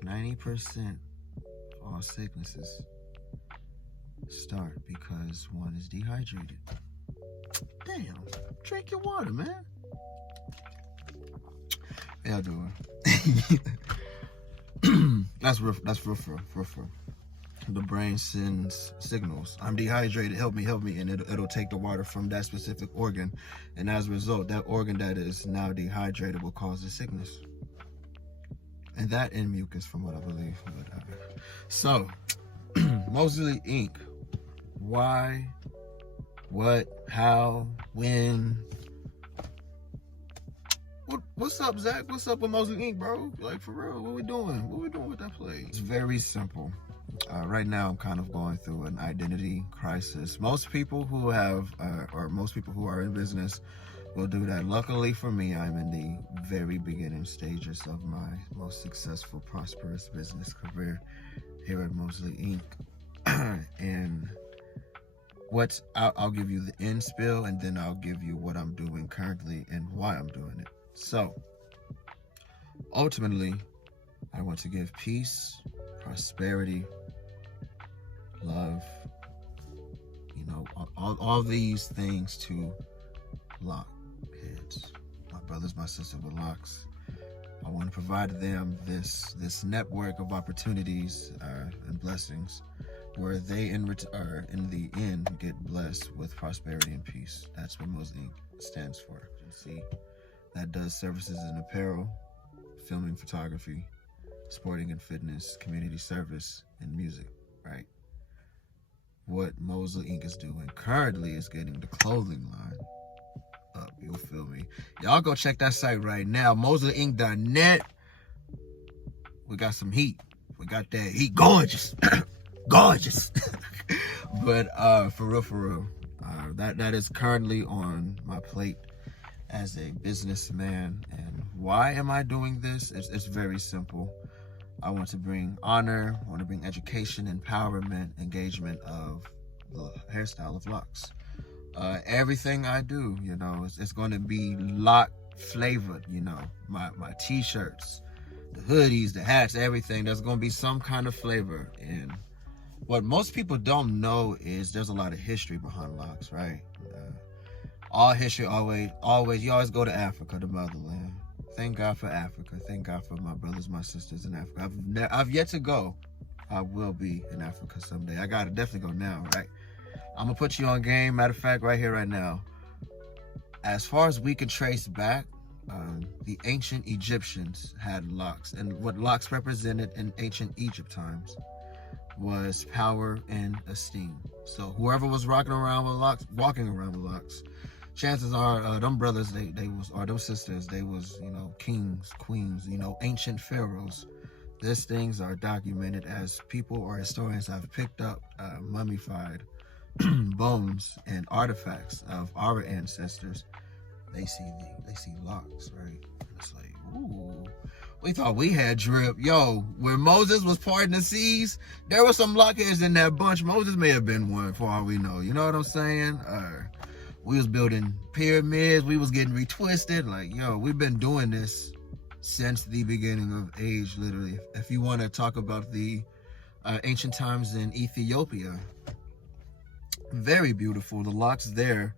90% of all sicknesses start because one is dehydrated. Damn, drink your water, man. Yeah, I do it. That's rough. The brain sends signals. I'm dehydrated. Help me, and it'll take the water from that specific organ, and as a result, that organ that is now dehydrated will cause the sickness. And that in mucus, from what I believe. So, Mosleyinc. Why? What? How? When? What's up, Zach? What's up with Mosleyinc, bro? Like, for real, what we doing? What we doing with that place? It's very simple. Right now, I'm kind of going through an identity crisis. Most people who have, or most people who are in business will do that. Luckily for me, I'm in the very beginning stages of my most successful, prosperous business career here at Mosleyinc. And I'll give you the end spiel, and then I'll give you what I'm doing currently and why I'm doing it. So, ultimately, I want to give peace, prosperity, love, all these things to lock heads, my brothers, my sisters with locks. I want to provide them this network of opportunities and blessings where they in the end get blessed with prosperity and peace. That's what Mosleyinc stands for. You see, that does services in apparel, filming, photography, sporting and fitness, community service, and music, right? What Mosleyinc is doing currently is getting the clothing line up, you'll feel me? Y'all go check that site right now, mosleyinc.net. We got some heat. We got that heat. Gorgeous. Gorgeous. But for real, that is currently on my plate as a businessman. And why am I doing this? It's very simple. I want to bring honor, I want to bring education, empowerment, engagement of the hairstyle of locks. Everything I do, it's going to be lock flavored, my t-shirts, the hoodies, the hats, everything. There's going to be some kind of flavor. And what most people don't know is there's a lot of history behind locks, right? All history you always go to Africa, the motherland. Thank God for Africa. Thank God for my brothers, my sisters in Africa. I've yet to go. I will be in Africa someday. I gotta definitely go now, right? I'm gonna put you on game. Matter of fact, right here, right now. As far as we can trace back, the ancient Egyptians had locks, and what locks represented in ancient Egypt times was power and esteem. So whoever was walking around with locks, chances are them brothers, them sisters, they was, kings, queens, ancient pharaohs. These things are documented as people or historians have picked up mummified bones and artifacts of our ancestors. They see locks, right? And it's like, ooh, we thought we had drip. Yo, when Moses was parting the seas, there were some lockheads in that bunch. Moses may have been one, for all we know. You know what I'm saying? We was building pyramids. We was getting retwisted. Like, yo, we've been doing this since the beginning of age, literally. If you want to talk about the ancient times in Ethiopia, very beautiful. The locks there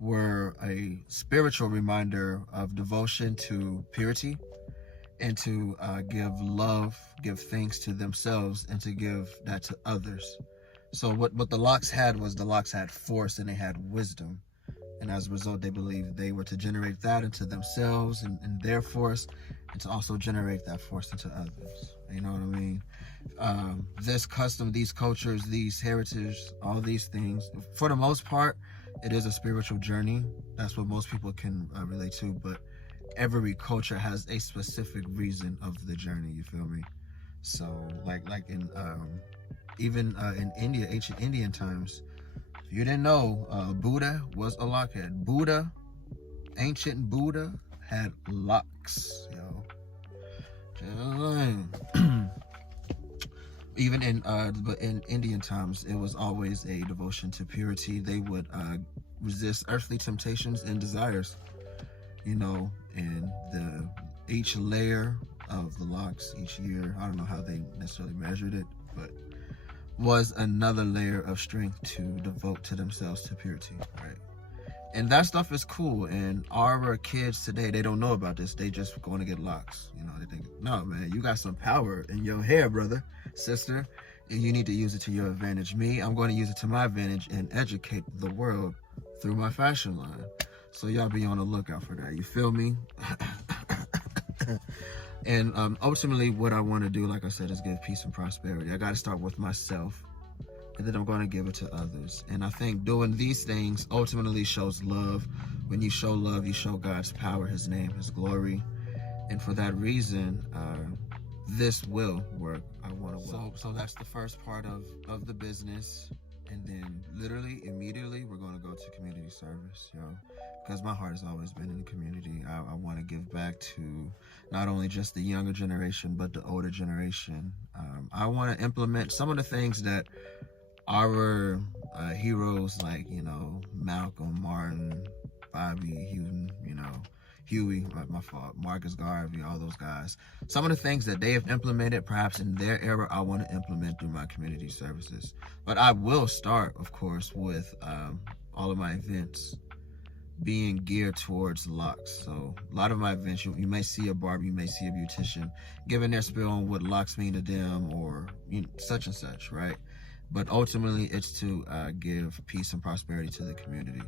were a spiritual reminder of devotion to purity and to give love, give thanks to themselves, and to give that to others. So what the locks had was the locks had force and they had wisdom. And as a result, they believed they were to generate that into themselves and their force, and to also generate that force into others. You know what I mean? This custom, these cultures, these heritage, all these things, for the most part, it is a spiritual journey. That's what most people can relate to. But every culture has a specific reason of the journey. You feel me? So, like in even in India, ancient Indian times, if you didn't know, Buddha was a lockhead. Ancient Buddha had locks, yo. Even in Indian times, it was always a devotion to purity. They would resist earthly temptations and desires, and each layer of the locks each year. I don't know how they necessarily measured it, but was another layer of strength to devote to themselves to purity, right? And that stuff is cool. And our kids today, they don't know about this. They just going to get locks. You know, they think, no, man, you got some power in your hair, brother, sister, and you need to use it to your advantage. Me, I'm going to use it to my advantage and educate the world through my fashion line. So y'all be on the lookout for that. You feel me? And ultimately, what I want to do, like I said, is give peace and prosperity. I got to start with myself, and then I'm going to give it to others. And I think doing these things ultimately shows love. When you show love, you show God's power, his name, his glory. And for that reason, this will work. I want to work. So that's the first part of the business. And then literally, immediately, we're going to go to community service, because my heart has always been in the community. I want to give back to not only just the younger generation, but the older generation. I want to implement some of the things that our heroes like, Malcolm, Martin, Bobby, Huey, my fault, Marcus Garvey, all those guys. Some of the things that they have implemented, perhaps in their era, I want to implement through my community services. But I will start, of course, with all of my events being geared towards locks. So a lot of my events, you may see a barber, you may see a beautician giving their spiel on what locks mean to them, or such and such, right? But ultimately, it's to give peace and prosperity to the community.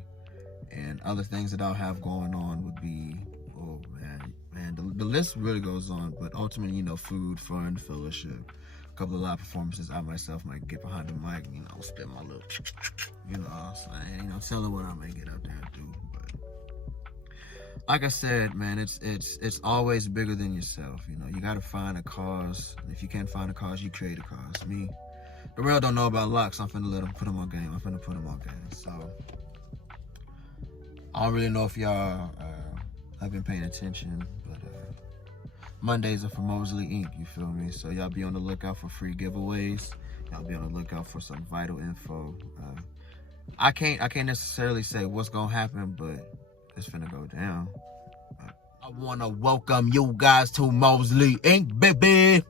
And other things that I'll have going on would be, oh man, the list really goes on. But ultimately, food, fun, fellowship, a couple of live performances. I myself might get behind the mic, spit my little, tell her what I may get out there and do. But like I said, man, it's always bigger than yourself. You got to find a cause. And if you can't find a cause, you create a cause. Me, the world don't know about locks. I'm finna let them put them on game. I'm finna put them on game. So I don't really know if y'all have been paying attention, but Mondays are for Mosleyinc, you feel me? So y'all be on the lookout for free giveaways. Y'all be on the lookout for some vital info. I can't necessarily say what's gonna happen, but it's finna go down. I wanna welcome you guys to Mosleyinc, baby.